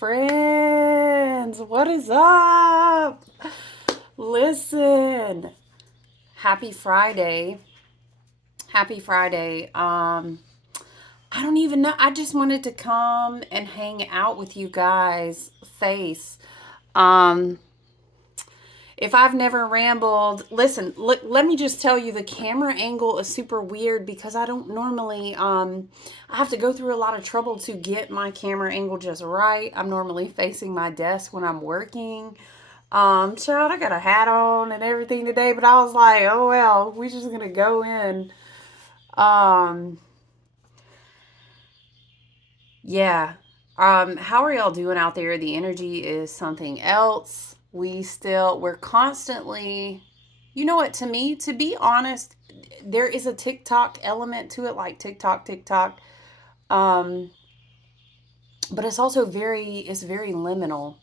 friends. What is up? Listen, happy Friday. Happy Friday. I don't even know. I just wanted to come and hang out with you guys face. Um, if I've never rambled, listen, let me just tell you the camera angle is super weird because I don't normally I have to go through a lot of trouble to get my camera angle just right. I'm normally facing my desk when I'm working. Child, I got a hat on and everything today, but I was like, oh well, we just gonna go in. Um yeah. How are y'all doing out there? The energy is something else. We're constantly, you know what, to me, to be honest, there is a TikTok element to it, like TikTok. Um, but it's also it's very liminal.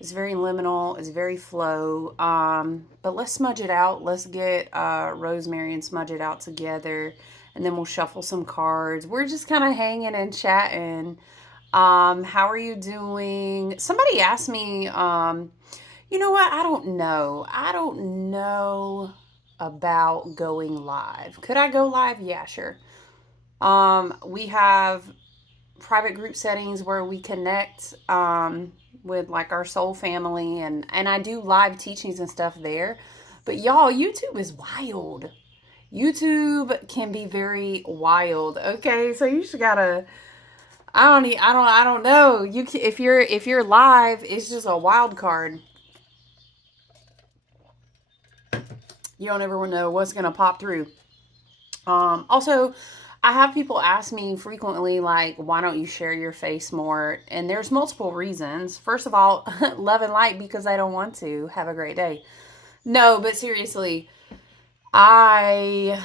It's very liminal. It's very flow. But let's smudge it out. Let's get Rosemary and smudge it out together, and then we'll shuffle some cards. We're just kind of hanging and chatting. How are you doing? Somebody asked me, you know what? I don't know. I don't know about going live. Could I go live? Yeah, sure. We have private group settings where we connect with like our soul family and I do live teachings and stuff there. But y'all, YouTube is wild. YouTube can be very wild. Okay, so you just gotta. I don't know. If you're live, it's just a wild card. You don't ever know what's gonna pop through. Also, I have people ask me frequently, like, why don't you share your face more? And there's multiple reasons. First of all, love and light because I don't want to. Have a great day. No, but seriously, I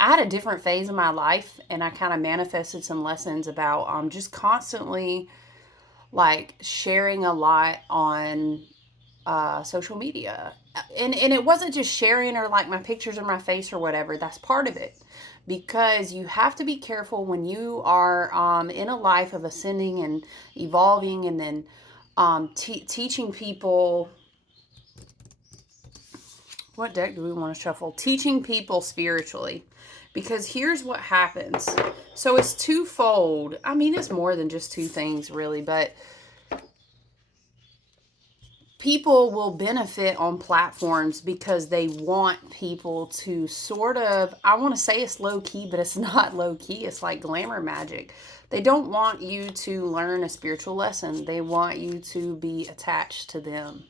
I had a different phase in my life, and I kind of manifested some lessons about just constantly like sharing a lot on social media. And it wasn't just sharing or like my pictures of my face or whatever. That's part of it. Because you have to be careful when you are in a life of ascending and evolving and then teaching people. What deck do we want to shuffle? Teaching people spiritually. Because here's what happens. So it's twofold. I mean, it's more than just two things, really, but people will benefit on platforms because they want people to sort of, I want to say it's low key, but it's not low key. It's like glamour magic. They don't want you to learn a spiritual lesson. They want you to be attached to them.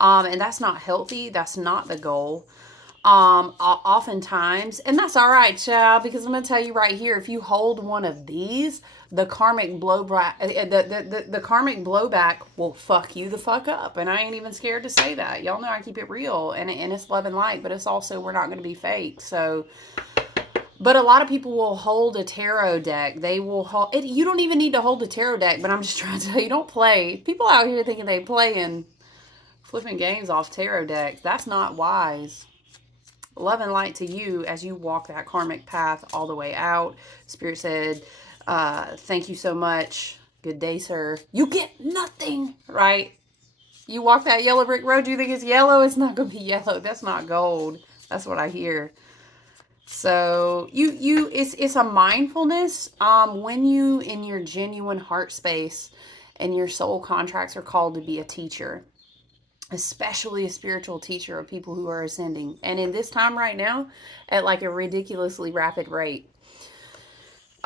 And that's not healthy. That's not the goal. Oftentimes, and that's all right, child, because I'm going to tell you right here, if you hold one of these, the karmic blowback, the karmic blowback will fuck you the fuck up. And I ain't even scared to say that. Y'all know I keep it real, and it's love and light, but it's also, we're not going to be fake. So, but a lot of people will hold a tarot deck. They will hold it. You don't even need to hold a tarot deck, but I'm just trying to tell you, don't play. People out here thinking they play and flipping games off tarot decks. That's not wise. Love and light to you as you walk that karmic path all the way out. Spirit said, thank you so much. Good day, sir. You get nothing, right? You walk that yellow brick road, you think it's yellow? It's not going to be yellow. That's not gold. That's what I hear. So it's a mindfulness when you in your genuine heart space and your soul contracts are called to be a teacher, especially a spiritual teacher of people who are ascending. And in this time right now, at like a ridiculously rapid rate.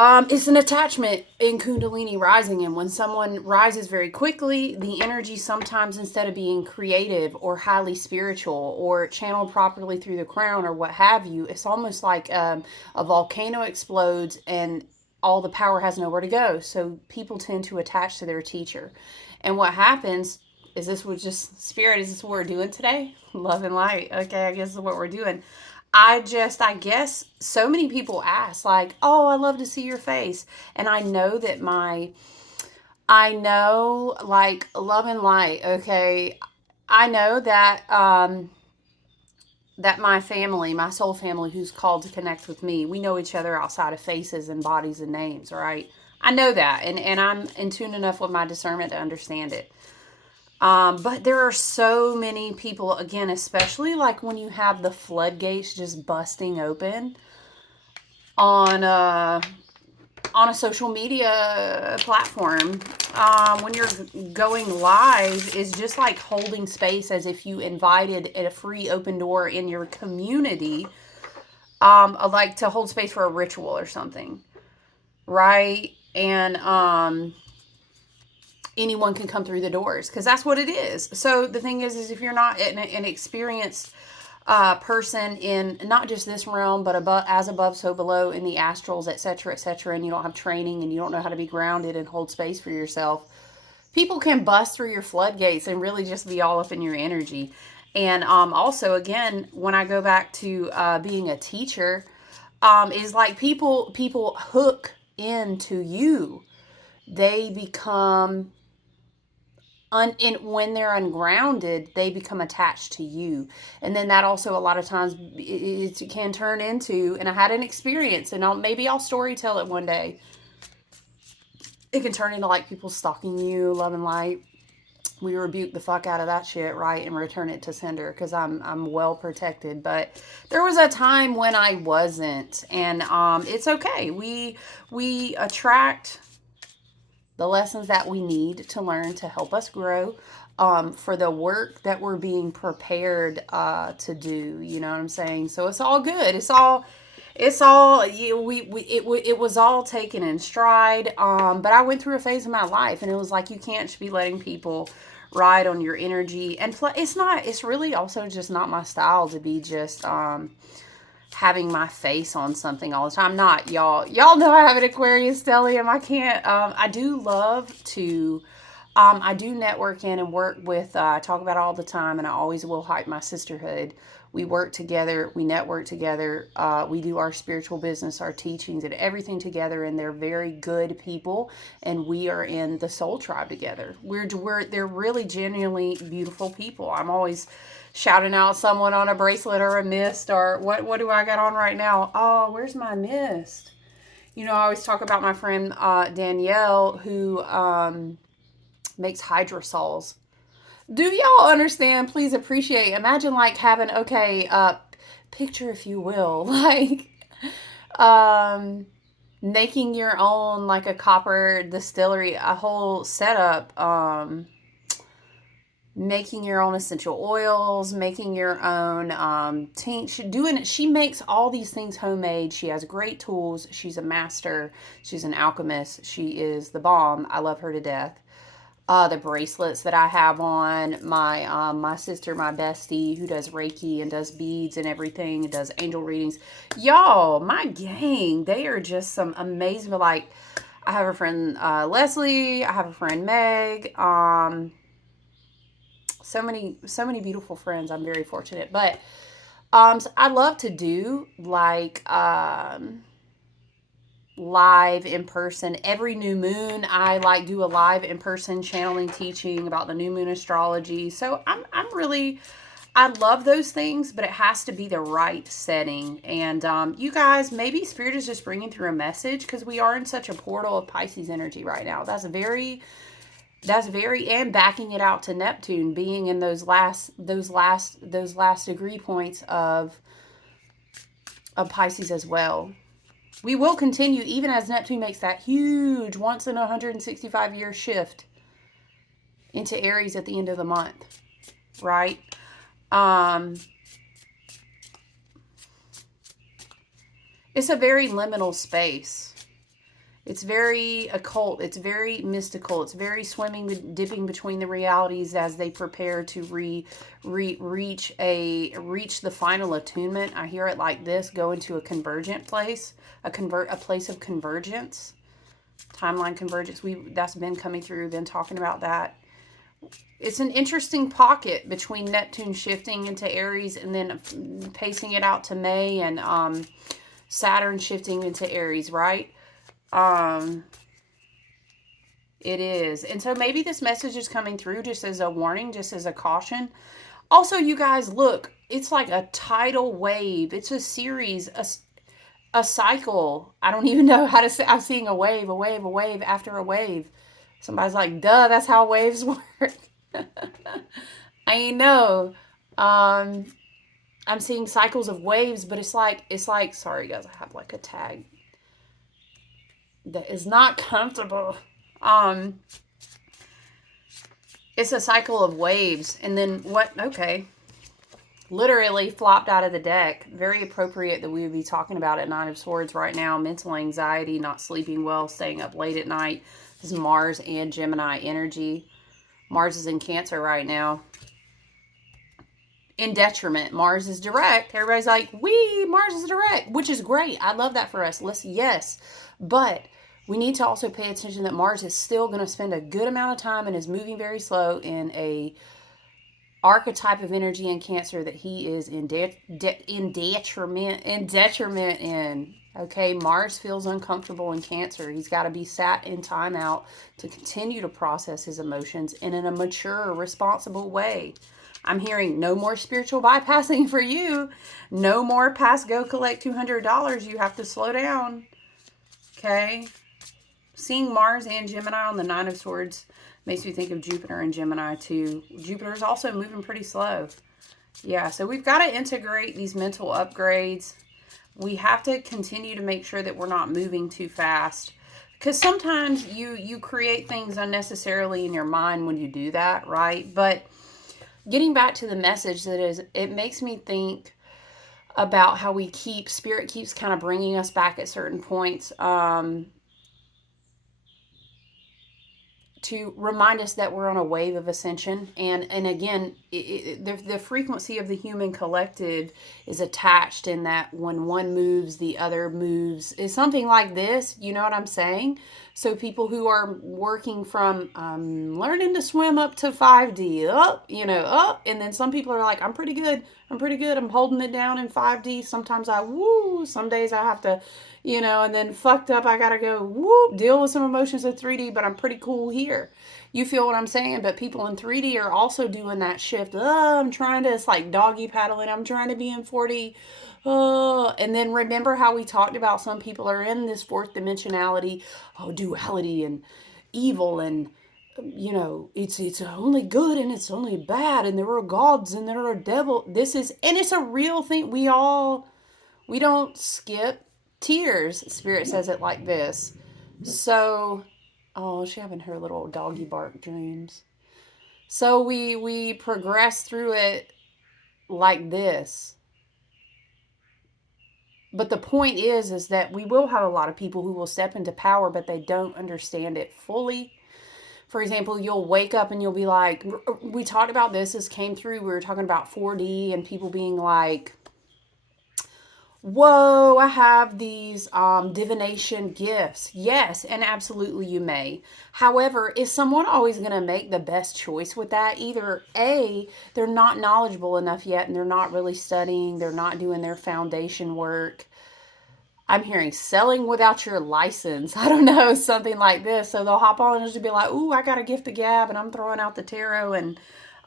It's an attachment in Kundalini rising. And when someone rises very quickly, the energy sometimes, instead of being creative or highly spiritual or channeled properly through the crown or what have you, it's almost like a volcano explodes and all the power has nowhere to go. So people tend to attach to their teacher. And what happens is, this was just spirit. Is this what we're doing today? Love and light. Okay, I guess this is what we're doing. I guess so many people ask, like, oh, I love to see your face. And I know that like, love and light, okay? I know that my family, my soul family who's called to connect with me, we know each other outside of faces and bodies and names, right? I know that, and I'm in tune enough with my discernment to understand it. But there are so many people, again, especially like when you have the floodgates just busting open on on a social media platform. When you're going live is just like holding space as if you invited a free open door in your community, like to hold space for a ritual or something, right? And anyone can come through the doors because that's what it is. So the thing is if you're not an experienced person in not just this realm, but above, as above, so below in the astrals, etc., and you don't have training and you don't know how to be grounded and hold space for yourself, people can bust through your floodgates and really just be all up in your energy. And also, again, when I go back to being a teacher, is like people hook into you. They become when they're ungrounded, they become attached to you. And then that also a lot of times it can turn into, and I had an experience, and maybe I'll story tell it one day. It can turn into like people stalking you, love and light. We rebuke the fuck out of that shit, right, and return it to sender because I'm well protected. But there was a time when I wasn't, and it's okay. We attract the lessons that we need to learn to help us grow, for the work that we're being prepared to do. You know what I'm saying? So it's all good. It's all it was all taken in stride. But I went through a phase of my life, and it was like you can't be letting people ride on your energy. And it's really also just not my style to be just having my face on something all the time. Not y'all know I have an Aquarius stellium. I can't I do love to I do network in and work with, I talk about it all the time, and I always will hype my sisterhood. We work together, we network together, we do our spiritual business, our teachings, and everything together, and they're very good people, and we are in the soul tribe together. They're really genuinely beautiful people. I'm always shouting out someone on a bracelet or a mist, or what do I got on right now? Oh, where's my mist? You know, I always talk about my friend Danielle, who makes hydrosols. Do y'all understand? Please appreciate. Imagine like having, okay, picture if you will, like um making your own like a copper distillery, a whole setup, making your own essential oils, making your own doing it. She makes all these things homemade. She has great tools. She's a master. She's an alchemist. She is the bomb. I love her to death. The bracelets that I have on, my sister, my bestie, who does Reiki and does beads and everything, and does angel readings. Y'all, my gang, they are just some amazing. Like, I have a friend Leslie. I have a friend Meg. So many beautiful friends. I'm very fortunate. But so I love to do like live in person every new moon. I like do a live in person channeling, teaching about the new moon astrology. So I'm really, I love those things, but it has to be the right setting. And you guys, maybe Spirit is just bringing through a message because we are in such a portal of Pisces energy right now. That's very, and backing it out to Neptune being in those last degree points of Pisces as well. We will continue even as Neptune makes that huge once in 165 year shift into Aries at the end of the month, right? It's a very liminal space. It's very occult. It's very mystical. It's very dipping between the realities as they prepare to reach the final attunement. I hear it like this: go into a convergent place, a place of convergence, timeline convergence. That's been coming through. Been talking about that. It's an interesting pocket between Neptune shifting into Aries and then pacing it out to May, and Saturn shifting into Aries, right? It is. And so maybe this message is coming through just as a warning, just as a caution. Also, you guys, look, it's like a tidal wave. It's a series. a cycle. I don't even know how to say. I'm seeing a wave, a wave, a wave after a wave. Somebody's like, duh, that's how waves work. I know. Um, I'm seeing cycles of waves, but it's like, sorry guys, I have like a tag that is not comfortable. Um, it's a cycle of waves, and then what? Okay, literally flopped out of the deck. Very appropriate that we would be talking about at Nine of Swords right now. Mental anxiety, not sleeping well, staying up late at night. This is Mars and Gemini energy. Mars is in Cancer right now. In detriment. Mars is direct. Everybody's like, Mars is direct, which is great. I love that for us. Listen, yes. But we need to also pay attention that Mars is still going to spend a good amount of time and is moving very slow in a archetype of energy in Cancer that he is in detriment in. Okay, Mars feels uncomfortable in Cancer. He's got to be sat in timeout to continue to process his emotions and in a mature, responsible way. I'm hearing no more spiritual bypassing for you. No more pass, go collect $200. You have to slow down. Okay. Seeing Mars and Gemini on the Nine of Swords makes me think of Jupiter and Gemini too. Jupiter's also moving pretty slow. Yeah, so we've got to integrate these mental upgrades. We have to continue to make sure that we're not moving too fast. Because sometimes you create things unnecessarily in your mind when you do that, right? But getting back to the message, that is, it makes me think about how Spirit keeps kind of bringing us back at certain points. To remind us that we're on a wave of ascension, and again, the frequency of the human collective is attached in that when one moves, the other moves. Is something like this, you know what I'm saying? So people who are working from learning to swim up to 5D, up, and then some people are like, I'm pretty good, I'm holding it down in 5D. Sometimes some days I have to, and then fucked up, I gotta go, deal with some emotions in 3D, but I'm pretty cool here. You feel what I'm saying? But people in 3D are also doing that shift. I'm trying to, it's like doggy paddling. I'm trying to be in 4D. And then remember how we talked about some people are in this fourth dimensionality, duality and evil, and it's only good and it's only bad, and there are gods and there are devil. And it's a real thing. We don't skip tears. Spirit says it like this. So, she's having her little doggy bark dreams. So we progress through it like this. But the point is that we will have a lot of people who will step into power, but they don't understand it fully. For example, you'll wake up and you'll be like, we talked about this came through, we were talking about 4D and people being like, whoa, I have these divination gifts. Yes, and absolutely you may. However, is someone always going to make the best choice with that? Either A, they're not knowledgeable enough yet and they're not really studying, they're not doing their foundation work. I'm hearing selling without your license. I don't know, something like this. So they'll hop on and just be like, ooh, I got a gift of gab and I'm throwing out the tarot, and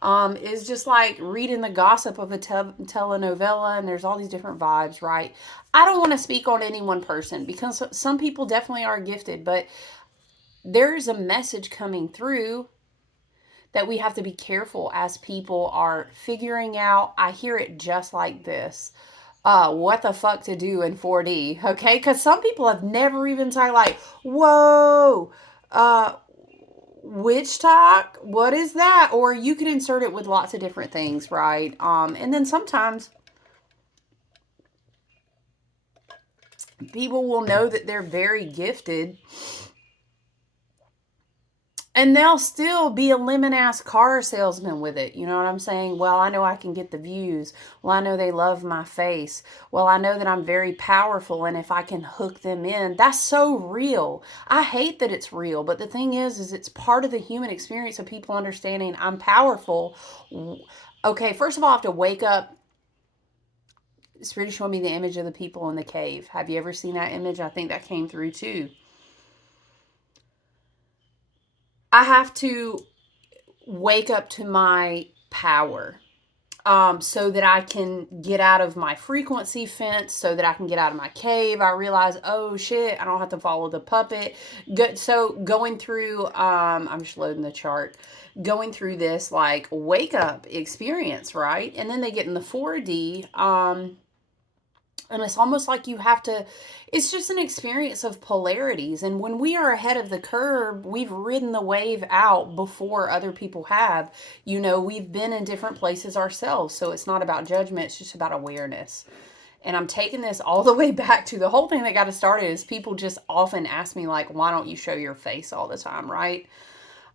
it's just like reading the gossip of a telenovela, and there's all these different vibes, right? I don't want to speak on any one person because some people definitely are gifted, but there's a message coming through that we have to be careful as people are figuring out. I hear it just like this. What the fuck to do in 4D, okay? Because some people have never even talked like, whoa, witch talk, what is that? Or you can insert it with lots of different things, right? And then sometimes people will know that they're very gifted and they'll still be a lemon-ass car salesman with it. You know what I'm saying? Well, I know I can get the views. Well, I know they love my face. Well, I know that I'm very powerful, and if I can hook them in, that's so real. I hate that it's real, but the thing is it's part of the human experience of people understanding I'm powerful. Okay, first of all, I have to wake up. Spirit showed me the image of the people in the cave. Have you ever seen that image? I think that came through too. I have to wake up to my power. so that I can get out of my frequency fence, so that I can get out of my cave. I realize, oh shit, I don't have to follow the puppet. So going through, I'm just loading the chart, going through this like wake up experience, right? And then they get in the 4D, and it's almost like you have to, it's just an experience of polarities. And when we are ahead of the curve, we've ridden the wave out before other people have. We've been in different places ourselves. So it's not about judgment, it's just about awareness. And I'm taking this all the way back to the whole thing that got us started is people just often ask me, like, why don't you show your face all the time, right?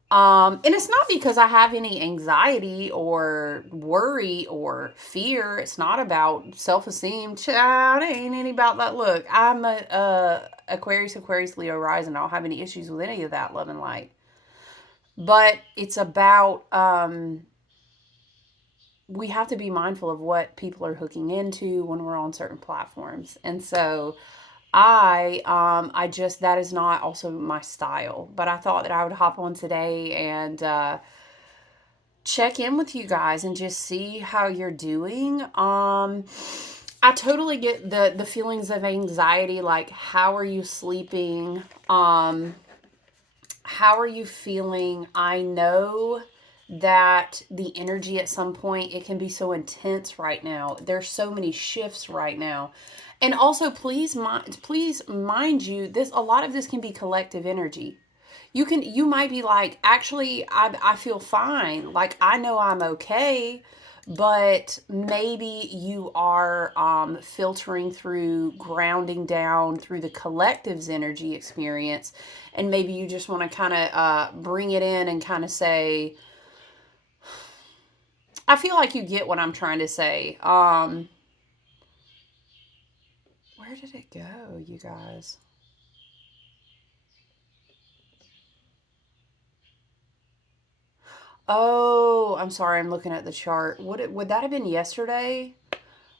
And it's not because I have any anxiety or worry or fear. It's not about self-esteem. Child, it ain't any about that. Look, I'm a Aquarius, Leo rising. I don't have any issues with any of that, love and light. But it's about, we have to be mindful of what people are hooking into when we're on certain platforms. And so I just, that is not also my style, but I thought that I would hop on today and check in with you guys and just see how you're doing. I totally get the feelings of anxiety, like how are you sleeping? How are you feeling? I know that the energy at some point, it can be so intense right now. There's so many shifts right now. And also, please mind you, this, a lot of this can be collective energy. You might be like, actually, I feel fine. Like, I know I'm okay, but maybe you are filtering through, grounding down through the collective's energy experience. And maybe you just want to kind of bring it in and kind of say, I feel like you get what I'm trying to say. Where did it go, you guys? Oh, I'm sorry. I'm looking at the chart. Would that have been yesterday?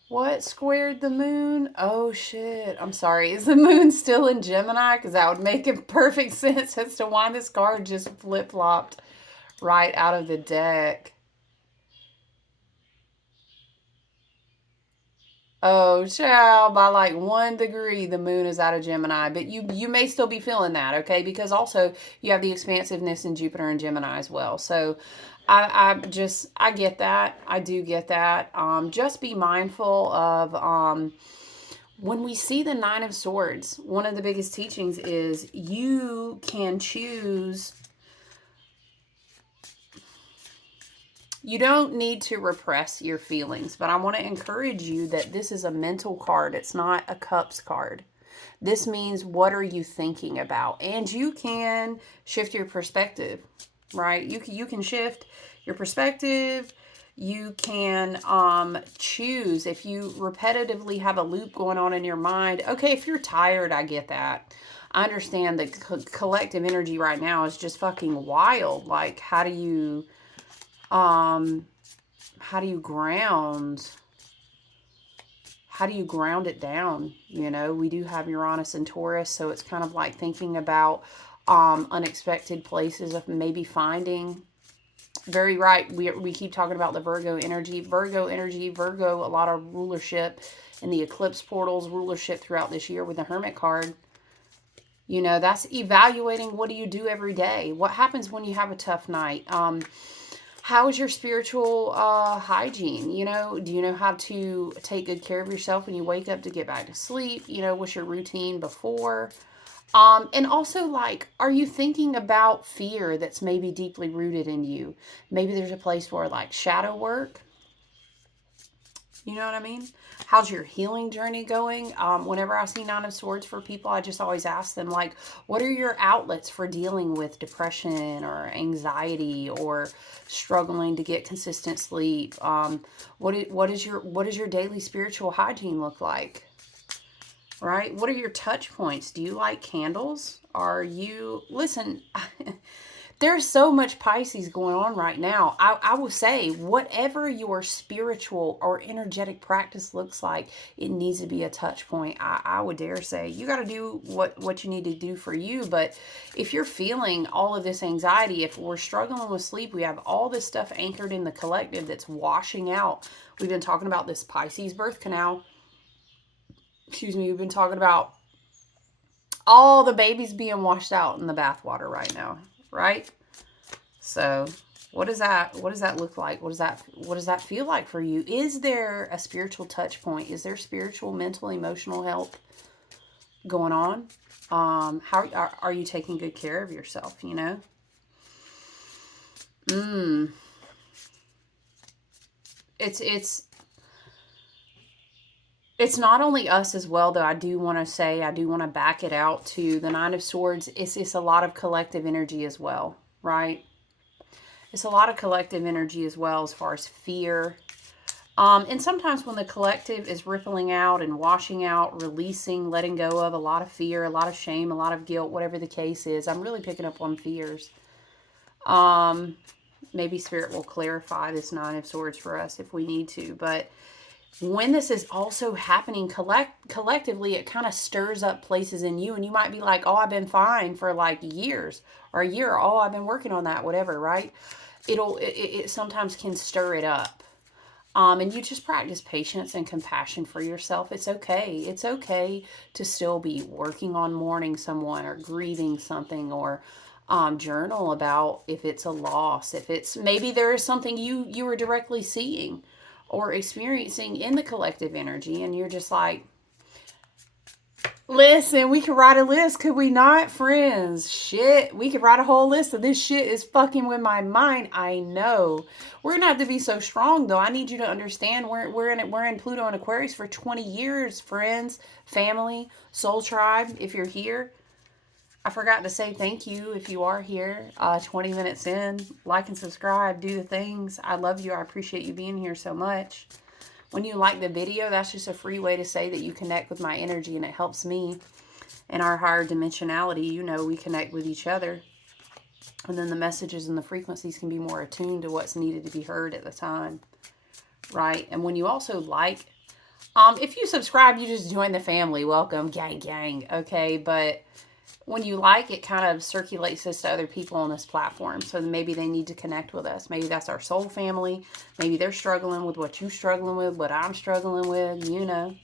What squared the moon? Oh shit. I'm sorry. Is the moon still in Gemini? Because that would make it perfect sense as to why this card just flip-flopped right out of the deck. Oh, child, by like 1 degree, the moon is out of Gemini. But you may still be feeling that, okay? Because also you have the expansiveness in Jupiter and Gemini as well. So I get that. I do get that. Just be mindful of when we see the Nine of Swords, one of the biggest teachings is you can choose. You don't need to repress your feelings, but I want to encourage you that this is a mental card. It's not a cups card. This means, what are you thinking about? And you can shift your perspective, right? You can shift your perspective. You can choose, if you repetitively have a loop going on in your mind. Okay, if you're tired, I get that. I understand the collective energy right now is just fucking wild. Like, how do you ground? How do you ground it down? We do have Uranus and Taurus, so it's kind of like thinking about unexpected places of maybe finding. Very right. We keep talking about the Virgo energy. Virgo, a lot of rulership in the eclipse portals, rulership throughout this year with the Hermit card. That's evaluating, what do you do every day? What happens when you have a tough night? How is your spiritual hygiene? Do you know how to take good care of yourself when you wake up to get back to sleep? What's your routine before? And also, like, are you thinking about fear that's maybe deeply rooted in you? Maybe there's a place for like shadow work. You know what I mean? How's your healing journey going? Whenever I see Nine of Swords for people, I just always ask them, like, what are your outlets for dealing with depression or anxiety or struggling to get consistent sleep? What is your daily spiritual hygiene look like? Right? What are your touch points? Do you like candles? Listen, There's so much Pisces going on right now. I will say, whatever your spiritual or energetic practice looks like, it needs to be a touch point. I would dare say you got to do what you need to do for you. But if you're feeling all of this anxiety, if we're struggling with sleep, we have all this stuff anchored in the collective that's washing out. We've been talking about this Pisces birth canal. Excuse me. We've been talking about all the babies being washed out in the bathwater right now, right? So what does that look like? What does that feel like for you? Is there a spiritual touch point? Is there spiritual, mental, emotional help going on? How are you taking good care of yourself, you know? It's not only us as well, though. I do want to back it out to the Nine of Swords. It's a lot of collective energy as well, right? It's a lot of collective energy as well, as far as fear. And sometimes when the collective is rippling out and washing out, releasing, letting go of a lot of fear, a lot of shame, a lot of guilt, whatever the case is, I'm really picking up on fears. Maybe Spirit will clarify this Nine of Swords for us if we need to. But when this is also happening collectively, it kind of stirs up places in you. And you might be like, oh, I've been fine for like years or a year. Oh, I've been working on that, whatever, right? It sometimes can stir it up. And you just practice patience and compassion for yourself. It's okay. It's okay to still be working on mourning someone or grieving something, or journal about if it's a loss, if it's maybe there is something you were directly seeing or experiencing in the collective energy, and you're just like, listen, we could write a list, could we not, friends? Shit, we could write a whole list of this shit is fucking with my mind. I know. We're gonna have to be so strong, though. I need you to understand we're in Pluto and Aquarius for 20 years, friends, family, soul tribe. If you're here, I forgot to say thank you if you are here. 20 minutes in, like and subscribe, do the things. I love you. I appreciate you being here so much. When you like the video, that's just a free way to say that you connect with my energy, and it helps me in our higher dimensionality. You know, we connect with each other. And then the messages and the frequencies can be more attuned to what's needed to be heard at the time. Right? And when you also like, if you subscribe, you just join the family. Welcome, gang, gang. Okay, but when you like, it kind of circulates this to other people on this platform. So maybe they need to connect with us. Maybe that's our soul family. Maybe they're struggling with what you're struggling with, what I'm struggling with, you know.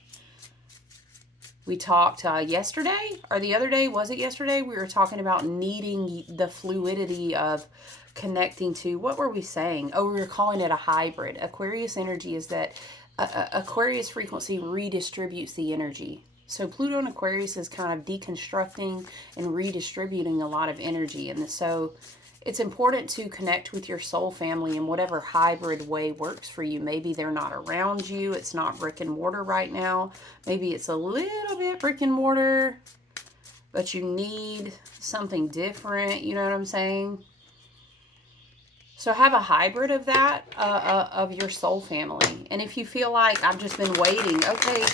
We talked yesterday or the other day. Was it yesterday? We were talking about needing the fluidity of connecting to, what were we saying? Oh, we were calling it a hybrid. Aquarius energy is that Aquarius frequency redistributes the energy. So Pluto and Aquarius is kind of deconstructing and redistributing a lot of energy. And so it's important to connect with your soul family in whatever hybrid way works for you. Maybe they're not around you. It's not brick and mortar right now. Maybe it's a little bit brick and mortar, but you need something different. You know what I'm saying? So have a hybrid of that, of your soul family. And if you feel like I've just been waiting, okay,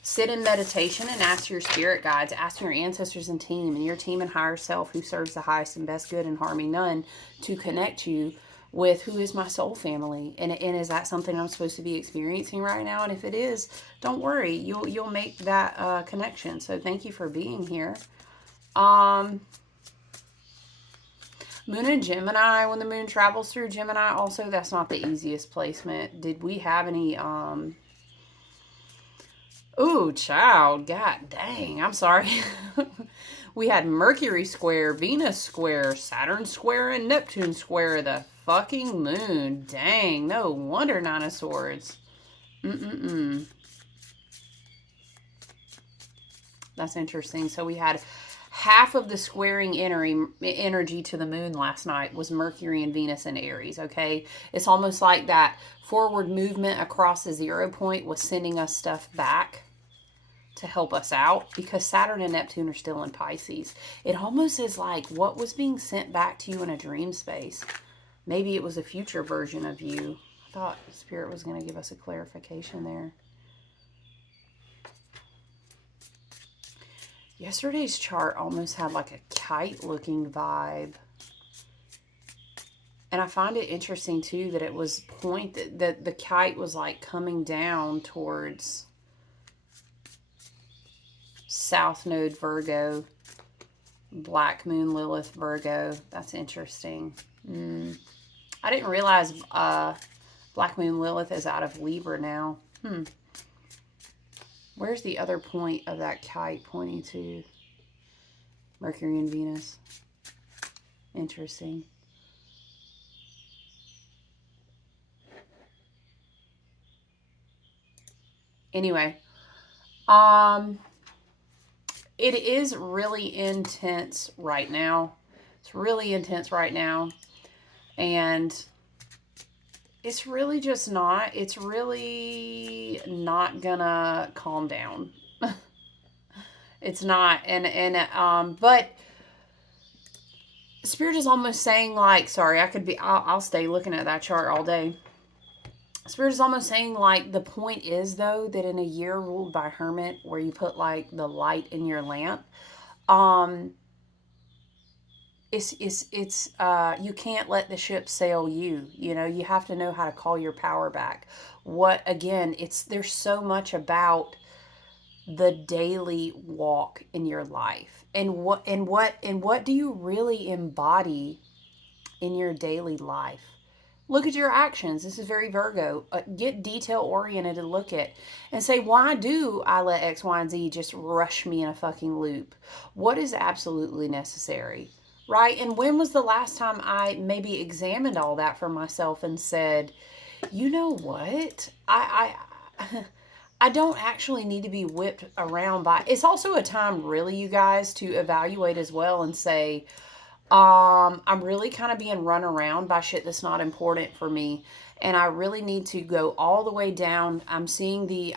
sit in meditation and ask your spirit guides, ask your ancestors and team, and your team and higher self who serves the highest and best good and harming none, to connect you with who is my soul family. And is that something I'm supposed to be experiencing right now? And if it is, don't worry, you'll make that connection. So thank you for being here. Moon in Gemini, when the moon travels through Gemini, also, that's not the easiest placement. Did we have any ooh, child, god dang, I'm sorry. We had Mercury square, Venus square, Saturn square, and Neptune square the fucking moon. Dang, no wonder Nine of Swords. That's interesting. So we had half of the squaring energy to the moon last night was Mercury and Venus in Aries, okay? It's almost like that forward movement across the 0 point was sending us stuff back to help us out, because Saturn and Neptune are still in Pisces. It almost is like what was being sent back to you in a dream space. Maybe it was a future version of you. I thought Spirit was going to give us a clarification there. Yesterday's chart almost had like a kite looking vibe. And I find it interesting too that it was pointed, that the kite was like coming down towards South Node Virgo, Black Moon Lilith Virgo. That's interesting. I didn't realize Black Moon Lilith is out of Libra now. Where's the other point of that kite pointing to? Mercury and Venus. Interesting. Anyway, it is really intense right now. It's really intense right now. And it's really just not. It's really not gonna calm down. It's not. But Spirit is almost saying, like, sorry, I'll stay looking at that chart all day. Spirit is almost saying, like, the point is, though, that in a year ruled by Hermit, where you put, like, the light in your lamp, you can't let the ship sail you. You know, you have to know how to call your power back. There's so much about the daily walk in your life. And what do you really embody in your daily life? Look at your actions. This is very Virgo. Get detail oriented and look at and say, why do I let X, Y, and Z just rush me in a fucking loop? What is absolutely necessary? Right? And when was the last time I maybe examined all that for myself and said, you know what? I don't actually need to be whipped around by. It's also a time, really, you guys, to evaluate as well and say, I'm really kind of being run around by shit that's not important for me, and I really need to go all the way down. I'm seeing the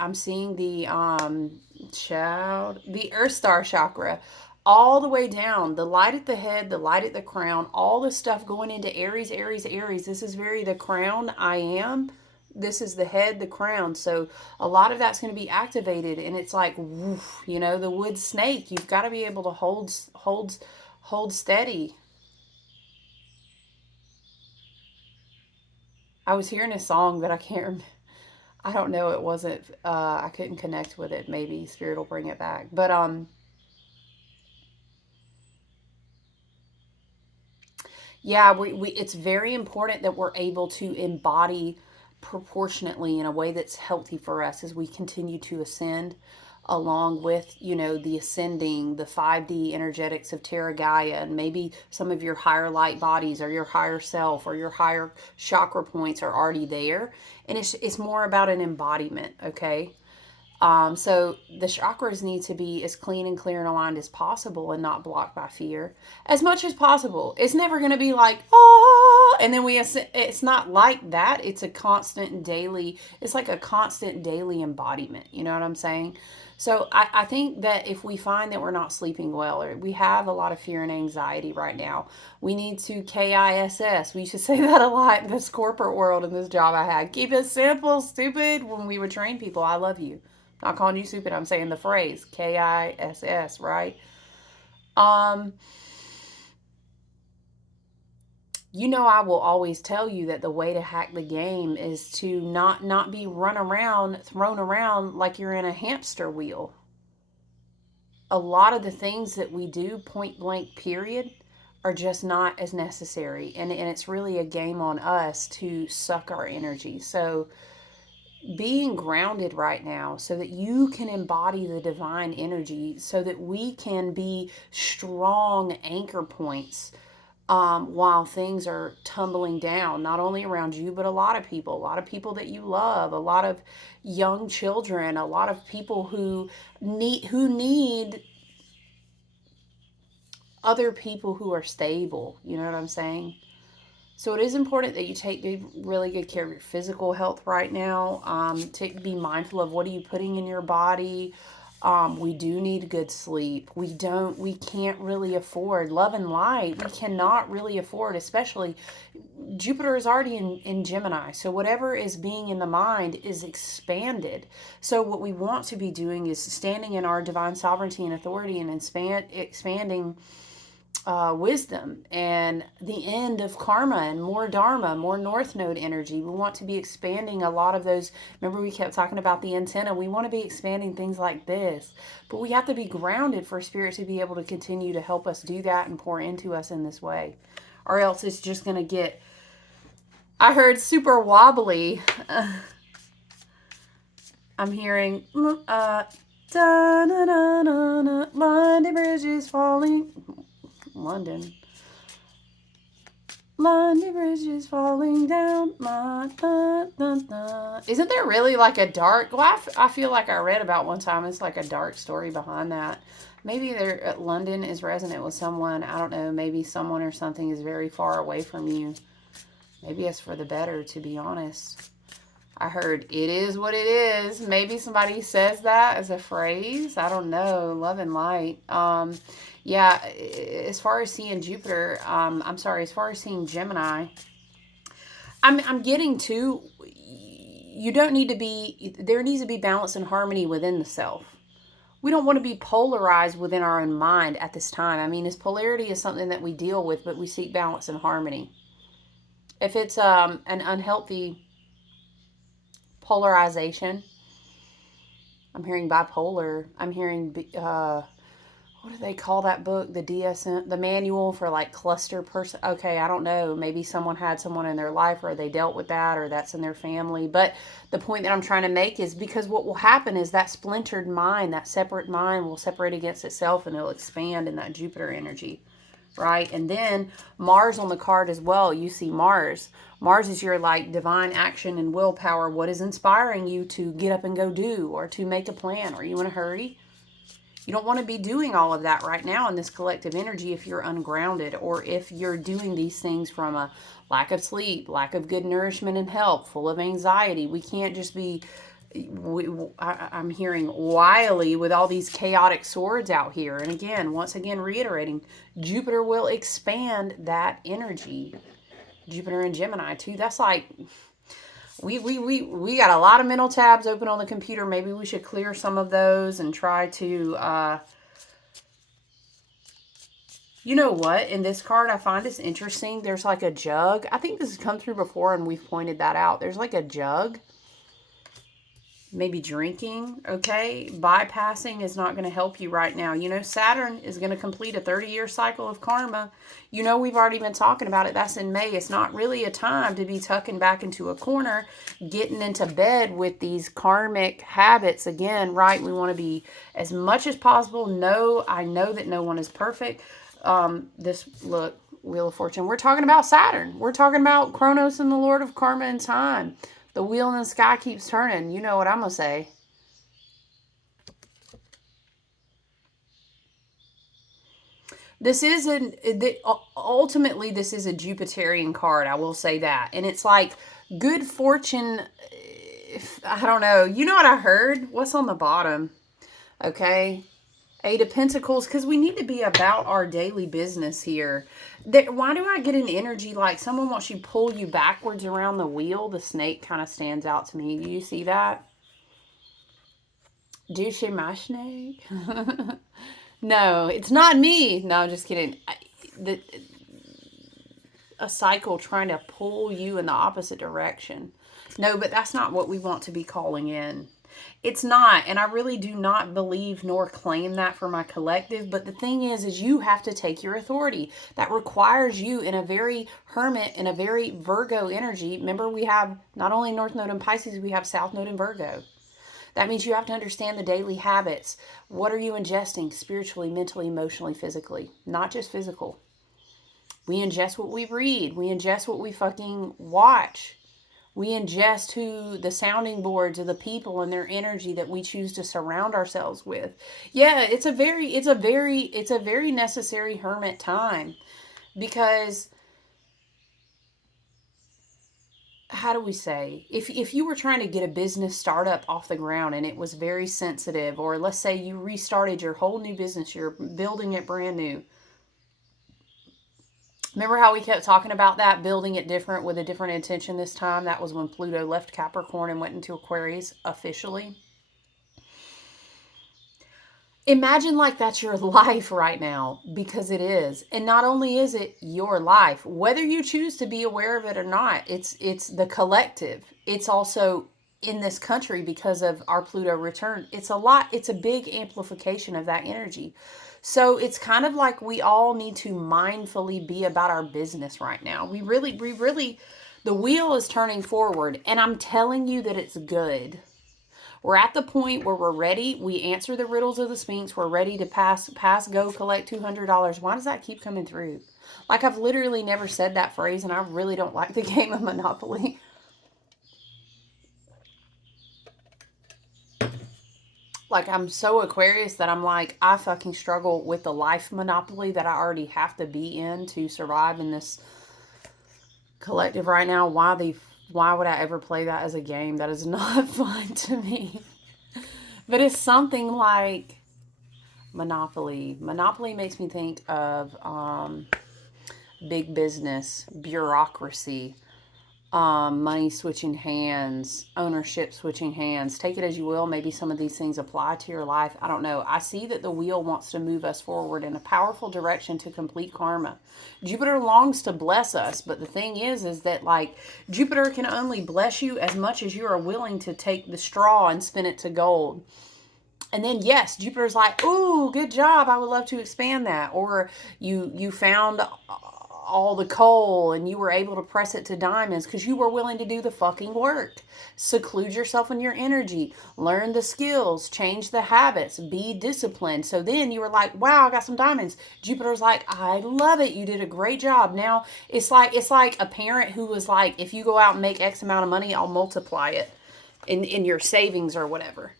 Earth Star chakra, all the way down, the light at the head, the light at the crown, all the stuff going into Aries, Aries, Aries. This is very the crown I am. This is the head, the crown. So a lot of that's going to be activated, and it's like, woof, you know, the wood snake. You've got to be able to hold steady. I was hearing a song, but I can't remember. I don't know. It wasn't. I couldn't connect with it. Maybe Spirit will bring it back. But yeah, it's very important that we're able to embody proportionately in a way that's healthy for us as we continue to ascend, along with, you know, the ascending, the 5D energetics of Terra Gaia, and maybe some of your higher light bodies or your higher self or your higher chakra points are already there. And it's more about an embodiment, okay? So the chakras need to be as clean and clear and aligned as possible and not blocked by fear as much as possible. It's never going to be like, oh, and then it's not like that. It's a constant daily, it's like a constant daily embodiment. You know what I'm saying? So I think that if we find that we're not sleeping well, or we have a lot of fear and anxiety right now, we need to KISS. We should say that a lot in this corporate world, in this job I had. Keep it simple, stupid. When we would train people, I love you. Not calling you stupid. I'm saying the phrase KISS, right? You know, I will always tell you that the way to hack the game is to not be thrown around like you're in a hamster wheel. A lot of the things that we do, point blank, period, are just not as necessary. And it's really a game on us to suck our energy. So being grounded right now so that you can embody the divine energy, so that we can be strong anchor points while things are tumbling down, not only around you, but a lot of people that you love, a lot of young children, a lot of people who need other people who are stable. You know what I'm saying? So it is important that you take really good care of your physical health right now. To be mindful of what are you putting in your body. We do need good sleep. We can't really afford love and light. We cannot really afford, especially Jupiter is already in Gemini. So whatever is being in the mind is expanded. So what we want to be doing is standing in our divine sovereignty and authority and expanding wisdom and the end of karma and more dharma, more north node energy. We want to be expanding a lot of those. Remember, we kept talking about the antenna. We want to be expanding things like this, but we have to be grounded for spirit to be able to continue to help us do that and pour into us in this way, or else it's just going to get, I heard, super wobbly. I'm hearing London Bridge is falling. London Bridge is falling down. Isn't there really like a dark, well, I feel like I read about one time, it's like a dark story behind that. Maybe London is resonant with someone. I don't know. Maybe someone or something is very far away from you. Maybe it's for the better, to be honest. I heard it is what it is. Maybe somebody says that as a phrase. I don't know. Love and light. Yeah, as far as seeing Jupiter, as far as seeing Gemini, I'm getting to, you don't need to be, there needs to be balance and harmony within the self. We don't want to be polarized within our own mind at this time. I mean, this polarity is something that we deal with, but we seek balance and harmony. If it's an unhealthy polarization, I'm hearing bipolar. I'm hearing, what do they call that book? The DSM, the manual for like cluster person. Okay, I don't know. Maybe someone had someone in their life, or they dealt with that, or that's in their family. But the point that I'm trying to make is, because what will happen is that splintered mind, that separate mind, will separate against itself, and it'll expand in that Jupiter energy. Right? And then Mars on the card as well. You see Mars. Mars is your like divine action and willpower. What is inspiring you to get up and go do, or to make a plan? Are you in a hurry? You don't want to be doing all of that right now in this collective energy if you're ungrounded, or if you're doing these things from a lack of sleep, lack of good nourishment and health, full of anxiety. We can't just be, I'm hearing wily with all these chaotic swords out here. And again, once again, reiterating, Jupiter will expand that energy. Jupiter and Gemini too. That's like, we got a lot of mental tabs open on the computer. Maybe we should clear some of those and try to, you know what? In this card, I find this interesting. There's like a jug. I think this has come through before and we've pointed that out. There's like a jug. Maybe drinking, okay? Bypassing is not going to help you right now. You know, Saturn is going to complete a 30-year cycle of karma. You know, we've already been talking about it. That's in May. It's not really a time to be tucking back into a corner, getting into bed with these karmic habits again, right? We want to be, as much as possible, I know that no one is perfect. Look, Wheel of Fortune. We're talking about Saturn. We're talking about Kronos and the Lord of Karma and Time. The wheel in the sky keeps turning. You know what I'm going to say. Ultimately, this is a Jupiterian card. I will say that. And it's like good fortune. I don't know. You know what I heard? What's on the bottom? Okay. Eight of Pentacles, because we need to be about our daily business here. Why do I get an energy like someone wants you to pull you backwards around the wheel? The snake kind of stands out to me. Do you see that? Do you see my snake? No, it's not me. No, I'm just kidding. A cycle trying to pull you in the opposite direction. No, but that's not what we want to be calling in. It's not, and I really do not believe nor claim that for my collective, but the thing is you have to take your authority. That requires you in a very Hermit, in a very Virgo energy. Remember, we have not only North Node and Pisces, we have South Node and Virgo. That means you have to understand the daily habits. What are you ingesting spiritually, mentally, emotionally, physically? Not just physical. We ingest what we read. We ingest what we fucking watch. We ingest the sounding boards of the people and their energy that we choose to surround ourselves with. Yeah, it's a very necessary hermit time, because how do we say, if you were trying to get a business startup off the ground and it was very sensitive, or let's say you restarted your whole new business, you're building it brand new. Remember how we kept talking about that, building it different with a different intention this time? That was when Pluto left Capricorn and went into Aquarius officially. Imagine like that's your life right now, because it is. And not only is it your life, whether you choose to be aware of it or not, it's the collective. It's also in this country because of our Pluto return. It's a lot, it's a big amplification of that energy. So it's kind of like we all need to mindfully be about our business right now. We really the wheel is turning forward, and I'm telling you that it's good. We're at the point where we're ready. We answer the riddles of the Sphinx. We're ready to pass, go, collect $200. Why does that keep coming through? Like, I've literally never said that phrase, and I really don't like the game of Monopoly. Like, I'm so Aquarius that I'm like, I fucking struggle with the life Monopoly that I already have to be in to survive in this collective right now. Why would I ever play that as a game? That is not fun to me. But it's something like Monopoly. Monopoly makes me think of big business, bureaucracy, money switching hands, ownership switching hands. Take it as you will. Maybe some of these things apply to your life. I don't know. I see that the wheel wants to move us forward in a powerful direction to complete karma. Jupiter longs to bless us, but the thing is that like Jupiter can only bless you as much as you are willing to take the straw and spin it to gold. And then yes, Jupiter's like, "Ooh, good job. I would love to expand that." Or you found all the coal and you were able to press it to diamonds because you were willing to do the fucking work. Seclude yourself in your energy, learn the skills, change the habits, be disciplined. So then you were like, "Wow, I got some diamonds." Jupiter's like, "I love it. You did a great job." Now it's like a parent who was like, "If you go out and make X amount of money, I'll multiply it in your savings or whatever."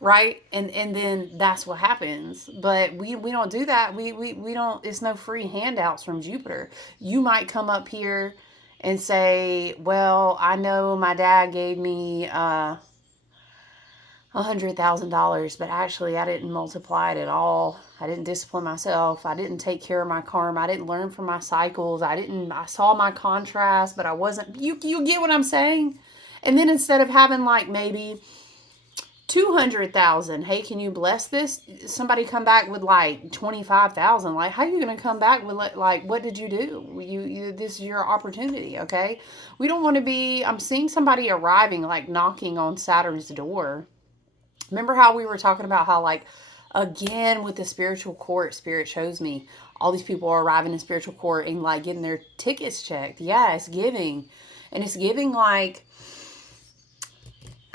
Right, and then that's what happens. But we don't do that. We don't. It's no free handouts from Jupiter. You might come up here and say, well, I know my dad gave me $100,000, but actually I didn't multiply it at all. I didn't discipline myself. I didn't take care of my karma. I didn't learn from my cycles. I saw my contrast, but I wasn't. You get what I'm saying? And then instead of having like maybe 200,000, hey, can you bless this? Somebody come back with like 25,000. Like, how are you going to come back with like, what did you do? This is your opportunity. Okay. We don't want to be, I'm seeing somebody arriving, like knocking on Saturn's door. Remember how we were talking about how, like, again, with the spiritual court, Spirit shows me all these people are arriving in spiritual court and like getting their tickets checked. Yeah, it's giving. And it's giving like,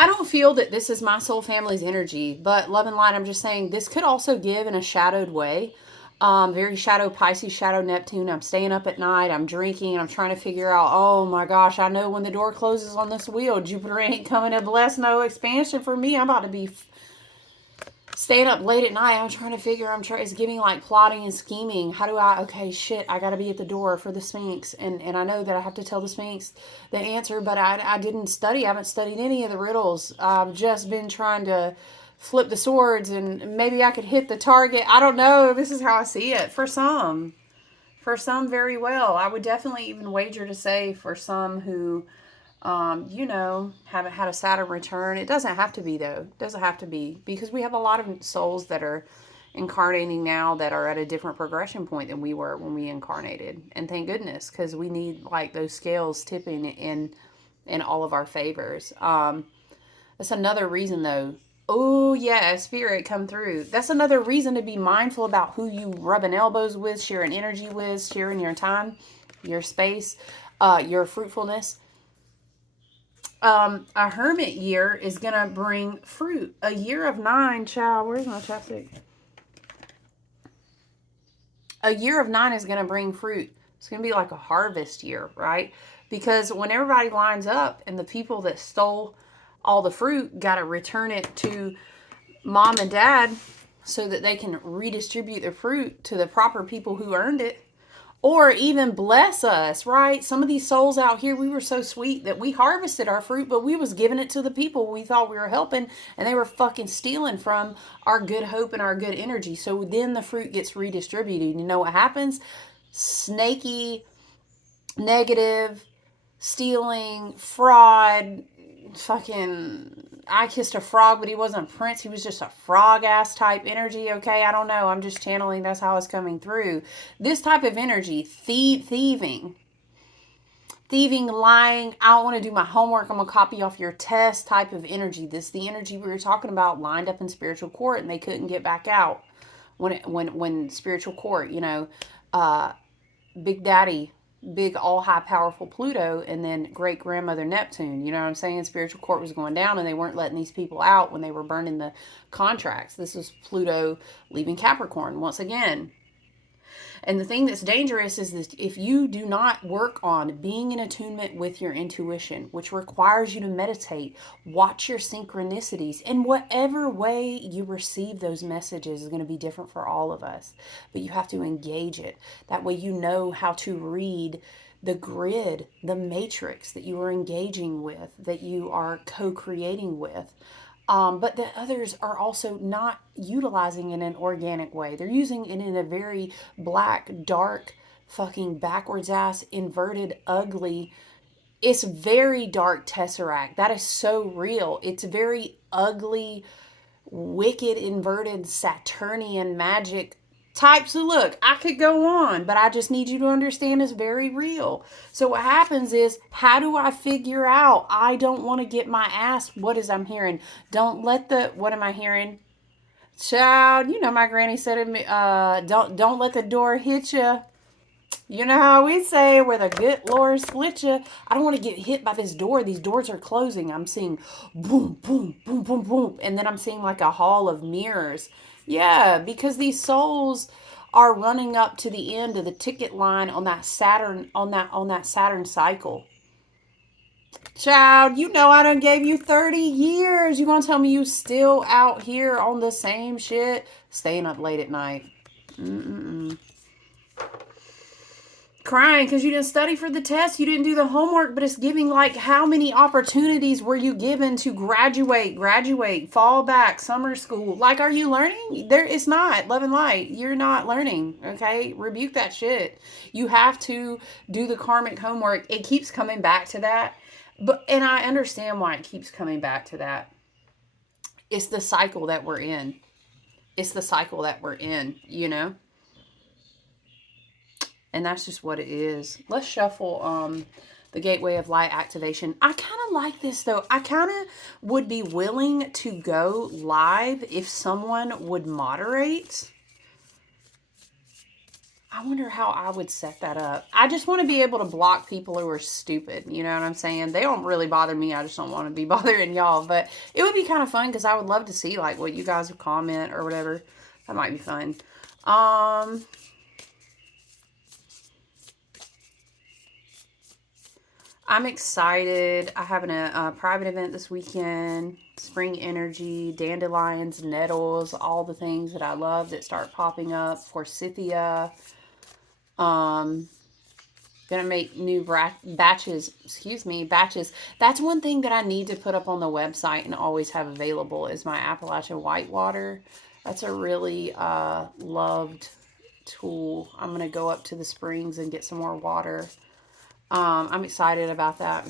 I don't feel that this is my soul family's energy, but love and light, I'm just saying this could also give in a shadowed way. Very shadow Pisces, shadow Neptune. I'm staying up at night. I'm drinking. I'm trying to figure out, oh my gosh, I know when the door closes on this wheel, Jupiter ain't coming to bless no expansion for me. I'm about to be staying up late at night. I'm trying to figure, it's giving like plotting and scheming. How do okay, shit, I got to be at the door for the Sphinx. And I know that I have to tell the Sphinx the answer, but I didn't study. I haven't studied any of the riddles. I've just been trying to flip the swords and maybe I could hit the target. I don't know. This is how I see it for some. For some, very well. I would definitely even wager to say for some who haven't had a Saturn return. It doesn't have to be, though. It doesn't have to be, because we have a lot of souls that are incarnating now that are at a different progression point than we were when we incarnated. And thank goodness, because we need like those scales tipping in all of our favors. That's another reason, though. Oh yeah, Spirit, come through. That's another reason to be mindful about who you rubbing elbows with, sharing energy with, sharing your time, your space, your fruitfulness. A hermit year is gonna bring fruit. A year of 9, child. Where's my chapstick? A year of 9 is gonna bring fruit. It's gonna be like a harvest year, right? Because when everybody lines up and the people that stole all the fruit got to return it to mom and dad so that they can redistribute the fruit to the proper people who earned it. Or even bless us, right? Some of these souls out here, we were so sweet that we harvested our fruit, but we was giving it to the people we thought we were helping, and they were fucking stealing from our good hope and our good energy. So then the fruit gets redistributed. You know what happens? Snaky, negative, stealing, fraud, fucking, I kissed a frog, but he wasn't Prince. He was just a frog ass type energy. Okay. I don't know. I'm just channeling. That's how it's coming through. This type of energy, thieving, lying, I don't want to do my homework, I'm going to copy off your test type of energy. This is the energy we were talking about lined up in spiritual court and they couldn't get back out when spiritual court, Big Daddy, big all high powerful Pluto, and then great grandmother Neptune. You know what I'm saying? Spiritual court was going down and they weren't letting these people out when they were burning the contracts. This was Pluto leaving Capricorn once again. And the thing that's dangerous is this: if you do not work on being in attunement with your intuition, which requires you to meditate, watch your synchronicities, and whatever way you receive those messages is going to be different for all of us. But you have to engage it. That way you know how to read the grid, the matrix that you are engaging with, that you are co-creating with. But the others are also not utilizing it in an organic way. They're using it in a very black, dark, fucking backwards ass, inverted, ugly. It's very dark tesseract. That is so real. It's very ugly, wicked, inverted, Saturnian magic types of look. I could go on, but I just need you to understand it's very real. So what happens is, how do I figure out? I don't want to get my ass. What is I'm hearing? Don't let the, what am I hearing? Child, my granny said it, don't let the door hit you. You know how we say, where the good Lord split you. I don't want to get hit by this door. These doors are closing. I'm seeing boom, boom, boom, boom, boom. And then I'm seeing like a hall of mirrors. Yeah, because these souls are running up to the end of the ticket line on that Saturn, on that Saturn cycle. Child, I done gave you 30 years. You gonna tell me you still out here on the same shit? Staying up late at night. Crying because you didn't study for the test, you didn't do the homework, but it's giving like, how many opportunities were you given to graduate, fall back, summer school? Like, are you learning? It's not love and light. You're not learning. Okay, rebuke that shit. You have to do the karmic homework. It keeps coming back to that, and I understand why it keeps coming back to that. It's the cycle that we're in. And that's just what it is. Let's shuffle the Gateway of Light activation. I kind of like this, though. I kind of would be willing to go live if someone would moderate. I wonder how I would set that up. I just want to be able to block people who are stupid. You know what I'm saying? They don't really bother me. I just don't want to be bothering y'all. But it would be kind of fun because I would love to see like what you guys would comment or whatever. That might be fun. I'm excited. I have a private event this weekend. Spring energy, dandelions, nettles, all the things that I love that start popping up. Forsythia. Gonna make new batches. That's one thing that I need to put up on the website and always have available is my Appalachian Whitewater. That's a really loved tool. I'm gonna go up to the springs and get some more water. I'm excited about that.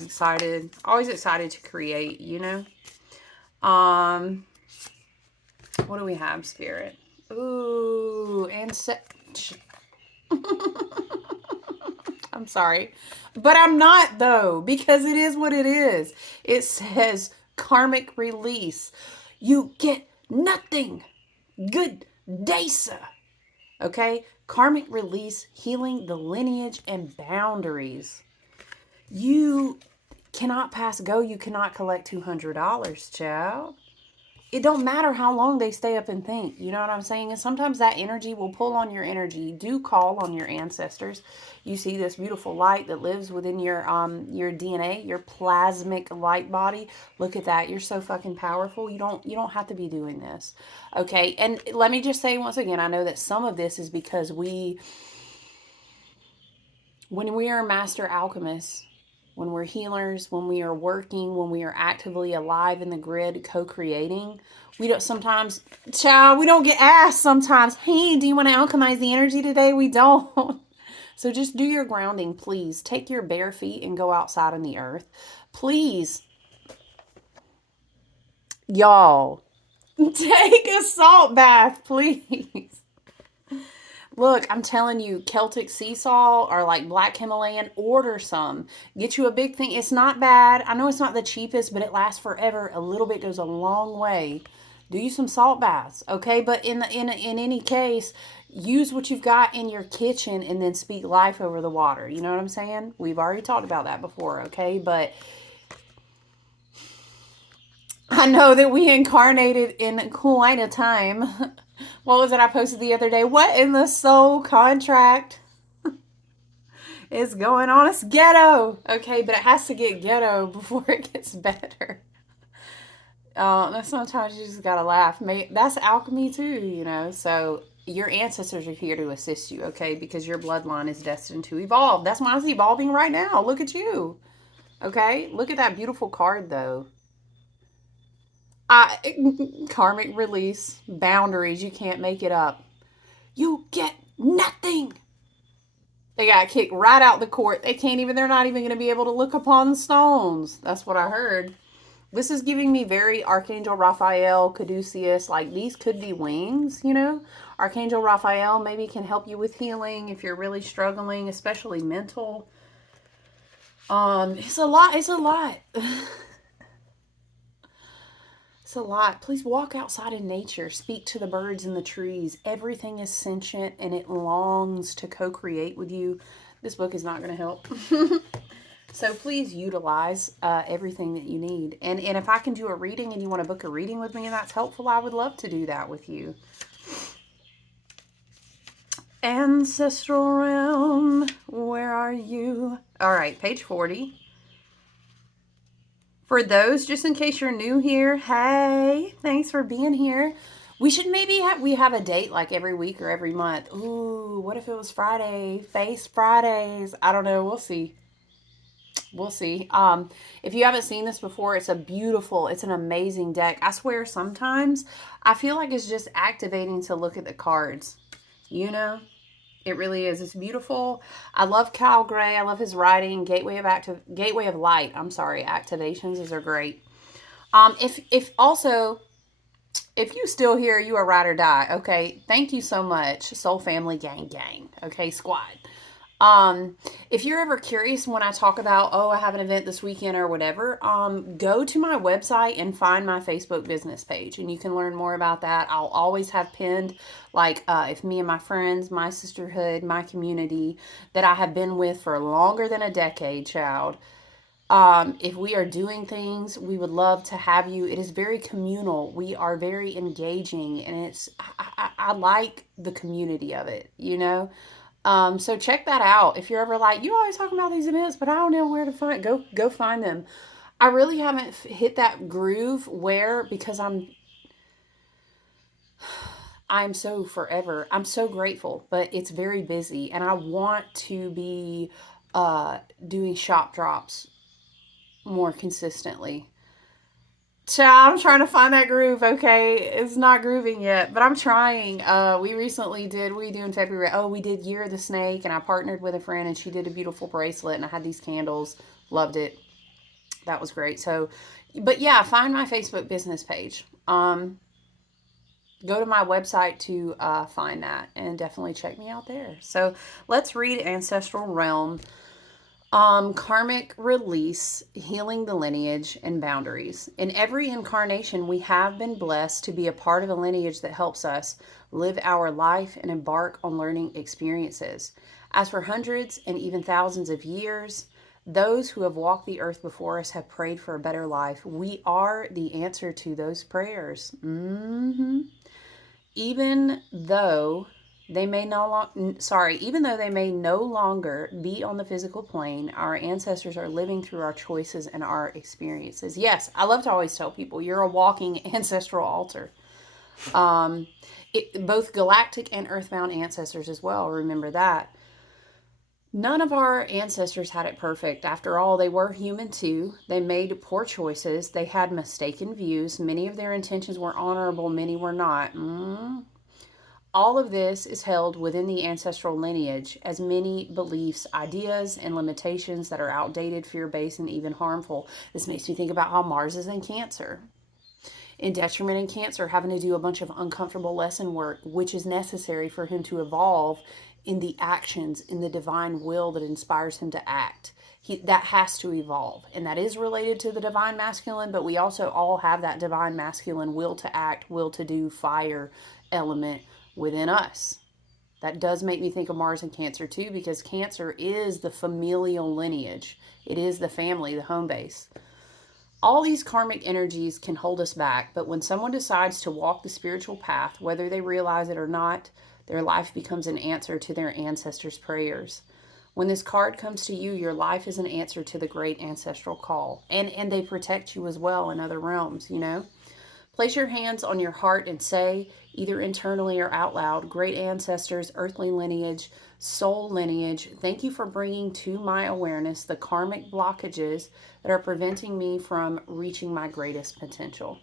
Always excited to create, What do we have, Spirit? Ooh, I'm sorry. But I'm not, though, because it is what it is. It says karmic release. You get nothing. Good day, sir. Okay? Karmic release, healing the lineage and boundaries. You cannot pass go. You cannot collect $200, child. It don't matter how long they stay up and think. You know what I'm saying? And sometimes that energy will pull on your energy. Do call on your ancestors. You see this beautiful light that lives within your DNA, your plasmic light body. Look at that. You're so fucking powerful. You don't have to be doing this. Okay? And let me just say once again, I know that some of this is because when we are master alchemists, when we're healers, when we are working, when we are actively alive in the grid, co-creating, we don't get asked sometimes, hey, do you want to alchemize the energy today? We don't. So just do your grounding, please. Take your bare feet and go outside in the earth. Please Y'all, take a salt bath, please. Look, I'm telling you, Celtic sea salt or like black Himalayan, order some. Get you a big thing. It's not bad. I know it's not the cheapest, but it lasts forever. A little bit goes a long way. Do you some salt baths, okay? But in any case, use what you've got in your kitchen and then speak life over the water. You know what I'm saying? We've already talked about that before, okay? But I know that we incarnated in quite a time. What was it I posted the other day? What in the soul contract is going on? It's ghetto. Okay, but it has to get ghetto before it gets better. Sometimes you just gotta laugh. That's alchemy too, you know. So your ancestors are here to assist you, okay? Because your bloodline is destined to evolve. That's why it's evolving right now. Look at you. Okay? Look at that beautiful card though. I Karmic release, boundaries, you can't make it up. You get nothing. They got kicked right out the court. They're not even going to be able to look upon the stones. That's what I heard. This is giving me very Archangel Raphael, Caduceus, like these could be wings, you know? Archangel Raphael maybe can help you with healing if you're really struggling, especially mental. It's a lot. It's a lot. It's a lot. Please walk outside in nature. Speak to the birds and the trees. Everything is sentient and it longs to co-create with you. This book is not going to help. So please utilize everything that you need. And if I can do a reading and you want to book a reading with me and that's helpful, I would love to do that with you. Ancestral realm, where are you? All right, page 40. For those, just in case you're new here, hey, thanks for being here. We should maybe have a date like every week or every month. Ooh, what if it was Friday? Face Fridays. I don't know. We'll see. We'll see. If you haven't seen this before, it's an amazing deck. I swear sometimes I feel like it's just activating to look at the cards. You know? It really is. It's beautiful. I love Cal Gray. I love his writing. Gateway of Light. I'm sorry. Activations. These are great. If you still here, you are ride or die. Okay. Thank you so much. Soul Family Gang. Okay. Squad. If you're ever curious when I talk about, I have an event this weekend or whatever, go to my website and find my Facebook business page and you can learn more about that. I'll always have pinned, like, if me and my friends, my sisterhood, my community that I have been with for longer than a decade, child. If we are doing things, we would love to have you. It is very communal. We are very engaging and I like the community of it, you know? So check that out. If you're ever like, you always talking about these events, but I don't know where to find, go find them. I really haven't hit that groove because I'm so grateful, but it's very busy and I want to be, doing shop drops more consistently. I'm trying to find that groove, okay? It's not grooving yet, but I'm trying. We recently did, what do we do in February? Oh, we did Year of the Snake, and I partnered with a friend, and she did a beautiful bracelet, and I had these candles. Loved it. That was great. So, but yeah, find my Facebook business page. Go to my website to find that, and definitely check me out there. So, let's read Ancestral Realm. Karmic release, healing the lineage, and boundaries. In every incarnation, we have been blessed to be a part of a lineage that helps us live our life and embark on learning experiences. As for hundreds and even thousands of years, those who have walked the earth before us have prayed for a better life. We are the answer to those prayers. Even though they may no longer be on the physical plane, our ancestors are living through our choices and our experiences. Yes, I love to always tell people you're a walking ancestral altar. Both galactic and earthbound ancestors as well. Remember that. None of our ancestors had it perfect. After all, they were human too. They made poor choices. They had mistaken views. Many of their intentions were honorable, many were not. All of this is held within the ancestral lineage as many beliefs, ideas, and limitations that are outdated, fear-based, and even harmful. This makes me think about how Mars is in Cancer. in detriment in Cancer, having to do a bunch of uncomfortable lesson work, which is necessary for him to evolve in the actions, in the divine will that inspires him to act. That has to evolve, and that is related to the divine masculine, but we also all have that divine masculine will to act, will to do, fire element within us. That does make me think of Mars and Cancer too, because Cancer is the familial lineage. It is the family, the home base. All these karmic energies can hold us back, but when someone decides to walk the spiritual path, whether they realize it or not, their life becomes an answer to their ancestors' prayers. When this card comes to you, your life is an answer to the great ancestral call. And they protect you as well in other realms, you know. Place your hands on your heart and say, either internally or out loud, great ancestors, earthly lineage, soul lineage, thank you for bringing to my awareness the karmic blockages that are preventing me from reaching my greatest potential.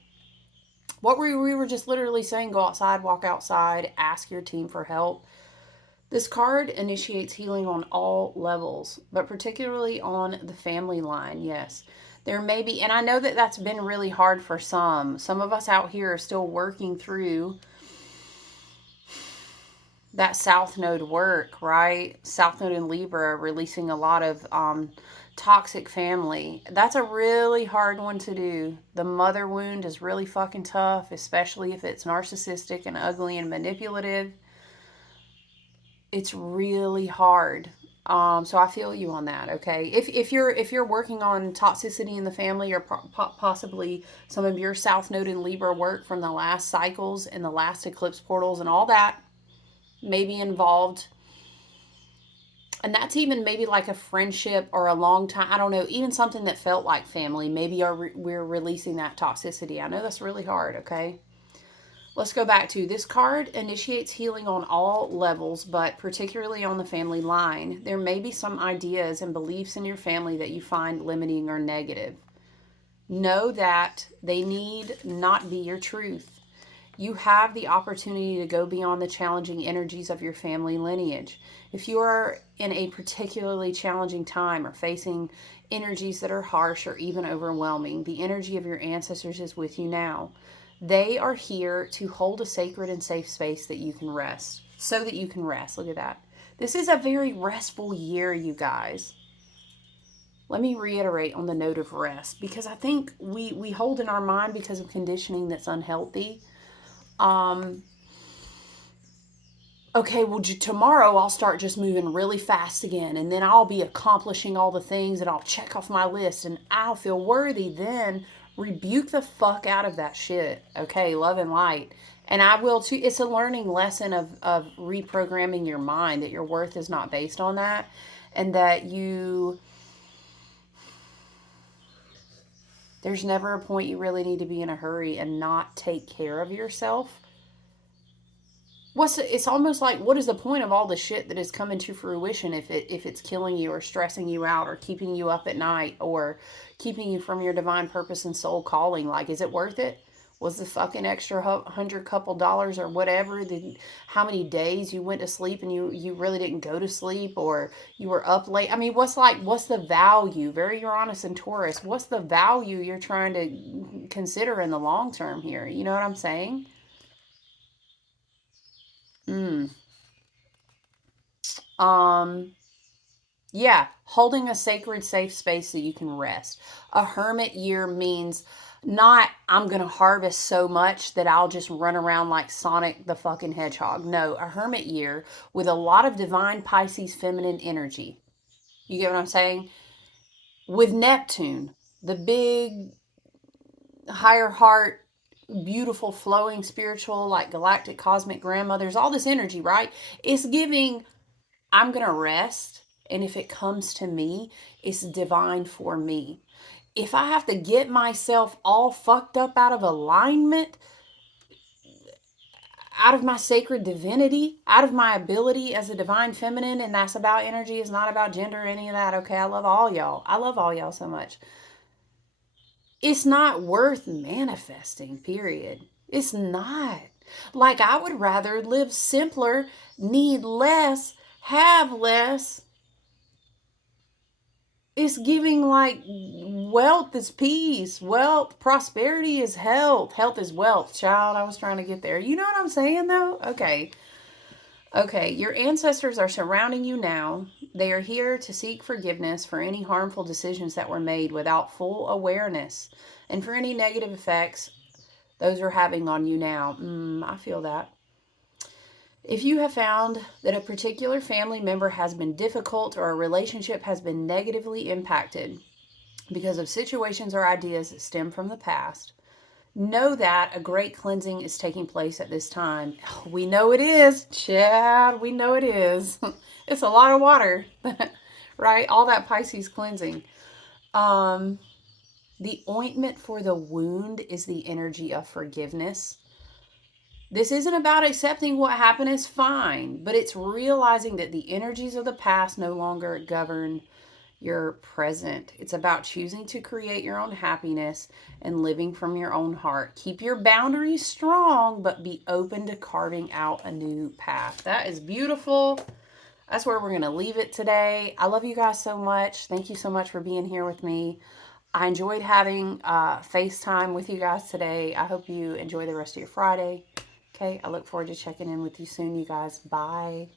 What we were just literally saying, go outside, walk outside, ask your team for help. This card initiates healing on all levels, but particularly on the family line, yes. There may be, and I know that that's been really hard for some. Some of us out here are still working through that South Node work, right? South Node in Libra releasing a lot of toxic family. That's a really hard one to do. The mother wound is really fucking tough, especially if it's narcissistic and ugly and manipulative. It's really hard. So I feel you on that, okay? If you're working on toxicity in the family, or possibly some of your South Node in Libra work from the last cycles and the last eclipse portals and all that may be involved. And that's even maybe like a friendship or a long time, I don't know, even something that felt like family. Maybe we're releasing that toxicity. I know that's really hard, okay? Let's go back to this card initiates healing on all levels, but particularly on the family line. There may be some ideas and beliefs in your family that you find limiting or negative. Know that they need not be your truth. You have the opportunity to go beyond the challenging energies of your family lineage. If you are in a particularly challenging time or facing energies that are harsh or even overwhelming, the energy of your ancestors is with you now. They are here to hold a sacred and safe space that you can rest. So that you can rest. Look at that. This is a very restful year, you guys. Let me reiterate on the note of rest, because I think we hold in our mind, because of conditioning that's unhealthy. Okay, well, tomorrow I'll start just moving really fast again, and then I'll be accomplishing all the things, and I'll check off my list, and I'll feel worthy then. Rebuke the fuck out of that shit, okay? Love and light. And I will too. It's a learning lesson of reprogramming your mind, that your worth is not based on that, and that there's never a point you really need to be in a hurry and not take care of yourself. It's almost like, what is the point of all the shit that is coming to fruition if it's killing you or stressing you out or keeping you up at night or keeping you from your divine purpose and soul calling? Like, is it worth it? Was the fucking extra $100 couple dollars or whatever, how many days you went to sleep and you really didn't go to sleep, or you were up late? I mean, what's the value? Very Uranus and Taurus. What's the value you're trying to consider in the long term here? You know what I'm saying? Mm. Yeah, holding a sacred, safe space that you can rest. A hermit year means not, I'm going to harvest so much that I'll just run around like Sonic the fucking Hedgehog. No, a hermit year with a lot of divine Pisces feminine energy. You get what I'm saying? With Neptune, the big, higher heart, beautiful, flowing, spiritual, like galactic, cosmic grandmothers, all this energy, right? It's giving, I'm going to rest. And if it comes to me, it's divine for me. If I have to get myself all fucked up out of alignment, out of my sacred divinity, out of my ability as a divine feminine, and that's about energy, it's not about gender or any of that, okay? I love all y'all. I love all y'all so much. It's not worth manifesting, period. It's not. Like, I would rather live simpler, need less, have less, It's giving like wealth is peace, wealth, prosperity is health, health is wealth. Child, I was trying to get there. You know what I'm saying though? Okay. Okay, your ancestors are surrounding you now. They are here to seek forgiveness for any harmful decisions that were made without full awareness and for any negative effects those are having on you now. I feel that. If you have found that a particular family member has been difficult or a relationship has been negatively impacted because of situations or ideas that stem from the past, know that a great cleansing is taking place at this time. We know it is, Chad. We know it is. It's a lot of water, right? All that Pisces cleansing. Um, the ointment for the wound is the energy of forgiveness. This isn't about accepting what happened as fine, but it's realizing that the energies of the past no longer govern your present. It's about choosing to create your own happiness and living from your own heart. Keep your boundaries strong, but be open to carving out a new path. That is beautiful. That's where we're going to leave it today. I love you guys so much. Thank you so much for being here with me. I enjoyed having FaceTime with you guys today. I hope you enjoy the rest of your Friday. Okay, I look forward to checking in with you soon, you guys. Bye.